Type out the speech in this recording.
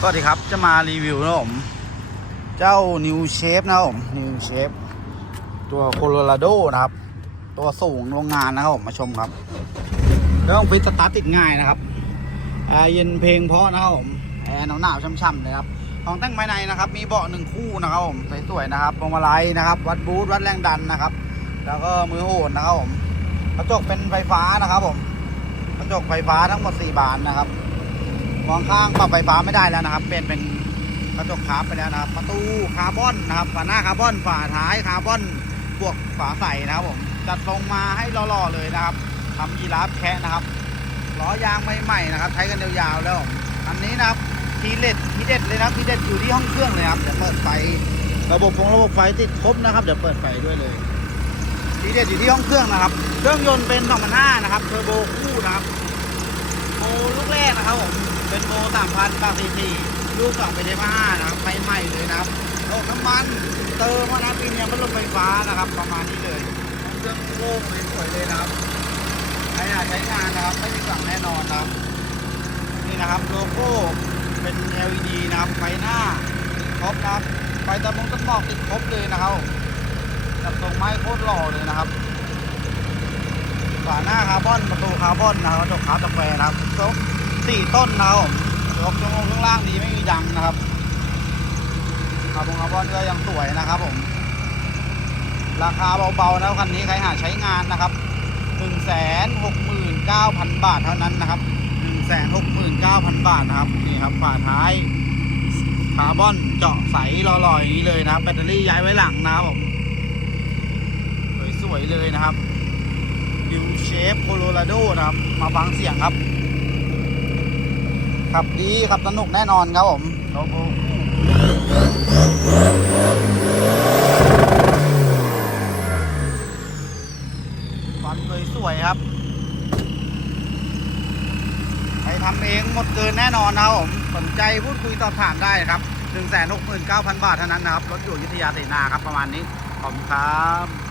สวัสดีครับจะมารีวิวนะครับผมเจ้า New Shape นะครับผม New Shape ตัวโคโลราโดนะครับ ตัวสูงโรงงานนะครับผมมาชมครับเรื่องฟิตสตาร์ทติดง่ายนะครับแอร์เย็นเพลงเพราะนะครับผมแอร์หนาวๆช่ำๆเลยครับของแต่งภายในนะครับ มีเบาะหนึ่งคู่นะครับผมสวยๆนะครับพวงมาลัยนะครับ วัดบูทวัดแรงดันนะครับ แล้วก็มือโหดนะครับผมกระจกเป็นไฟฟ้านะครับผมกระจกไฟฟ้าทั้งหมด 4 บานนะครับ มองข้างปรับไฟฟ้าไม่ได้แล้วนะครับ เป็นเป็นกระจกคาร์บไปแล้วนะครับ ประตูคาร์บอนนะครับฝาหน้าคาร์บอนฝาท้ายคาร์บอนบวกฝาใสนะครับผมจัดทรงมาให้หล่อๆเลยนะครับทำยีราฟแคะนะครับล้อยางใหม่ๆนะครับ ใช้กันยาวๆแล้วอันนี้นะครับทีเด็ดทีเด็ดเลยนะทีเด็ดอยู่ที่ห้องเครื่องเลยครับเดี๋ยวเปิดไฟระบบฟงระบบไฟติดครบนะครับเดี๋ยวเปิดไฟด้วยเลยทีเด็ดอยู่ที่ห้องเครื่องนะครับ เครื่องยนต์เป็น2005นะครับเทอร์โบคู่นะครับโมลูกแรก นะครับผมเป็นโม3,000บาทซีซีลูกสองเป็นเทปห้านะครับไฟใหม่เลยนะครับโลกน้ำมันเติมมานะปีนี้พัดลมไฟฟ้านะครับ ประมาณนี้เลยเครื่องโล่งเลยสวยเลยนะครับใครอยากใช้งานนะครับไม่มีสั่งแน่นอนนะครับนี่นะครับโลโก้เป็น LED นะครับไฟหน้าครบนะครับไฟตะมงตะหมอกติดครบเลยนะครับจับตรงไม้โคตรหล่อเลยนะครับฝาหน้าคาร์บอนประตูคาร์บอนนะครับกระจกคาร์บอนแฟนะครับ สี่ต้นนะครับผมยกช่วงข้างล่างดีไม่มีดังนะครับคาร์บอนคาร์บอนก็ยังสวยนะครับผม ราคาเบาๆนะคันนี้ใครหาใช้งานนะครับ 1 6 9 0 0 0 บาทเท่านั้นนะครับ 1 6 9 0 0 0 บาทนะครับนี่ครับฝาท้ายคาร์บอนเจาะใสล่อๆอย่างนี้เลยนะครับแบตเตอรี่ย้ายไว้หลังนะครับผมสวยๆเลยนะครับดิวเชฟโคโลราโดนะครับ มาฟังเสียงครับ ขับดีขับสนุกแน่นอนครับผมฟันเลยสวยครับใครทำเองหมดเกินแน่นอนนะครับผม สนใจพูดคุยสอบถามได้ครับ 169,000 บาทเท่านั้นนะครับ รถอยู่ยุธยาเสนาครับประมาณนี้ ขอบคุณครับ